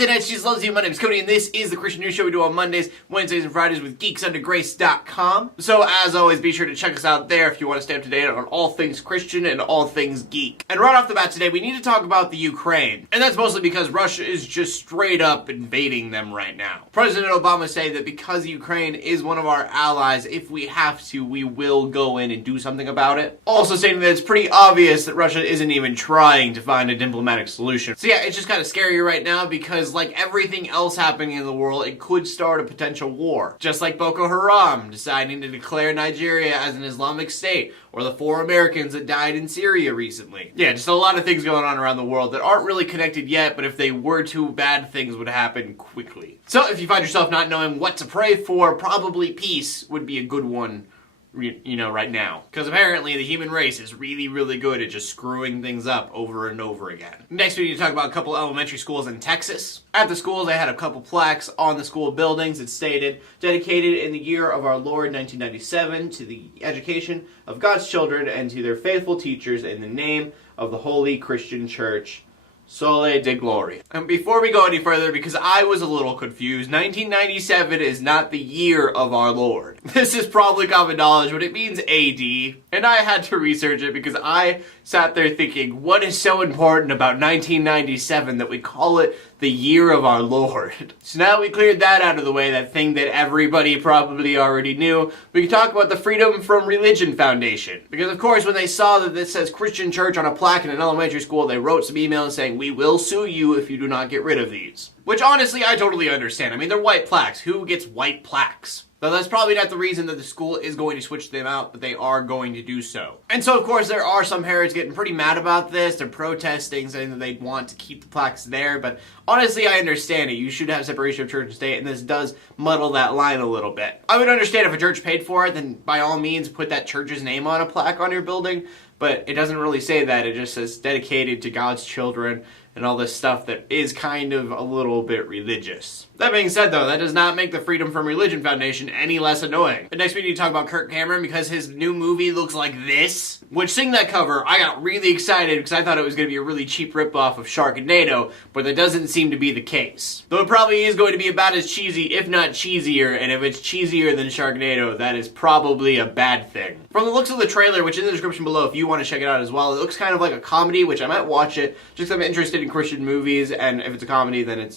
internet, she loves you. My name is Cody, and this is the Christian News Show we do on Mondays, Wednesdays, and Fridays with geeksundergrace.com. So, as always, be sure to check us out there if you want to stay up to date on all things Christian and all things geek. And right off the bat today, we need to talk about the Ukraine. And that's mostly because Russia is just straight up invading them right now. President Obama said that because Ukraine is one of our allies, if we have to, we will go in and do something about it. Also stating that it's pretty obvious that Russia isn't even trying to find a diplomatic solution. So yeah, it's just kind of scary right now because like everything else happening in the world, it could start a potential war. Just like Boko Haram deciding to declare Nigeria as an Islamic state, or the 4 Americans that died in Syria recently. Yeah, just a lot of things going on around the world that aren't really connected yet, but if they were to, bad things would happen quickly. So if you find yourself not knowing what to pray for, probably peace would be a good one, you know, right now. Because apparently the human race is really, really good at just screwing things up over and over again. Next we need to talk about a couple elementary schools in Texas. At the schools, they had a couple plaques on the school buildings. It stated, dedicated in the year of our Lord 1997 to the education of God's children and to their faithful teachers in the name of the Holy Christian Church. Sole de Gloria. And before we go any further, because I was a little confused, 1997 is not the year of our Lord. This is probably common knowledge, but it means AD. And I had to research it because I sat there thinking, what is so important about 1997 that we call it the year of our Lord? So now we cleared that out of the way, that thing that everybody probably already knew, we can talk about the Freedom from Religion Foundation. Because of course, when they saw that this says Christian Church on a plaque in an elementary school, they wrote some emails saying, we will sue you if you do not get rid of these. Which honestly, I totally understand. I mean, they're white plaques. Who gets white plaques? Though that's probably not the reason that the school is going to switch them out, but they are going to do so. And so, of course, there are some parents getting pretty mad about this. They're protesting, saying that they want to keep the plaques there. But honestly, I understand it. You should have separation of church and state, and this does muddle that line a little bit. I would understand if a church paid for it, then by all means put that church's name on a plaque on your building. But it doesn't really say that. It just says dedicated to God's children and all this stuff that is kind of a little bit religious. That being said though, that does not make the Freedom from Religion Foundation any less annoying. But next we need to talk about Kirk because his new movie looks like this. Which, seeing that cover, I got really excited because I thought it was going to be a really cheap ripoff of Sharknado, but that doesn't seem to be the case. Though it probably is going to be about as cheesy, if not cheesier, and if it's cheesier than Sharknado, that is probably a bad thing. From the looks of the trailer, which is in the description below if you want to check it out as well, it looks kind of like a comedy, which I might watch it, just because I'm interested in Christian movies, and if it's a comedy, then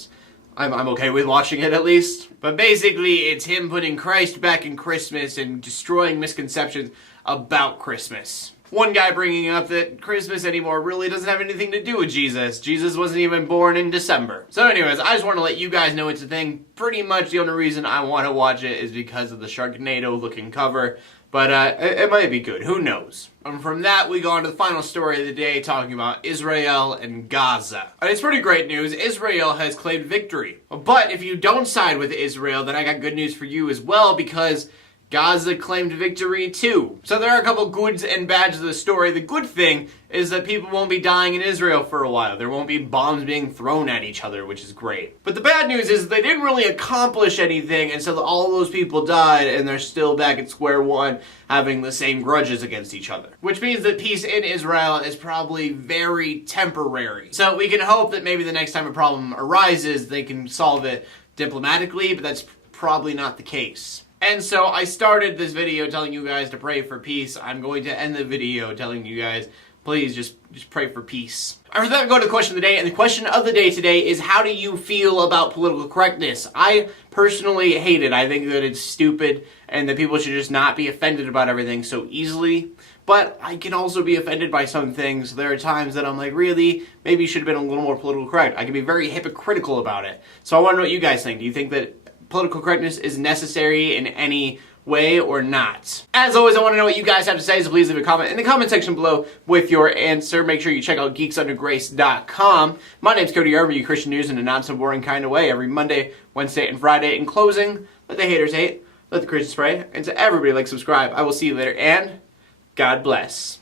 I'm okay with watching it at least. But basically, it's him putting Christ back in Christmas and destroying misconceptions about Christmas. One guy bringing up that Christmas anymore really doesn't have anything to do with Jesus. Jesus wasn't even born in December. So anyways, I just want to let you guys know it's a thing. Pretty much the only reason I want to watch it is because of the Sharknado looking cover. But it might be good. Who knows? And from that, we go on to the final story of the day, talking about Israel and Gaza. And it's pretty great news. Israel has claimed victory. But if you don't side with Israel, then I got good news for you as well, because Gaza claimed victory too. So there are a couple goods and bads of the story. The good thing is that people won't be dying in Israel for a while. There won't be bombs being thrown at each other, which is great. But the bad news is they didn't really accomplish anything, and so all those people died, and they're still back at square one, having the same grudges against each other. Which means that peace in Israel is probably very temporary. So we can hope that maybe the next time a problem arises, they can solve it diplomatically, but that's probably not the case. And so I started this video telling you guys to pray for peace. I'm going to end the video telling you guys, please just pray for peace. After that, we go to the question of the day, and the question of the day today is, how do you feel about political correctness? I personally hate it. I think that it's stupid, and that people should just not be offended about everything so easily. But I can also be offended by some things. There are times that I'm like, really? Maybe you should have been a little more politically correct. I can be very hypocritical about it. So I want to know what you guys think. Do you think that political correctness is necessary in any way or not? As always, I want to know what you guys have to say, so please leave a comment in the comment section below with your answer. Make sure you check out geeksundergrace.com. My name's Cody, I bring you Christian news in a not so boring kind of way every Monday, Wednesday, and Friday. In closing, let the haters hate, let the Christians pray, and to everybody, like, subscribe. I will see you later, and God bless.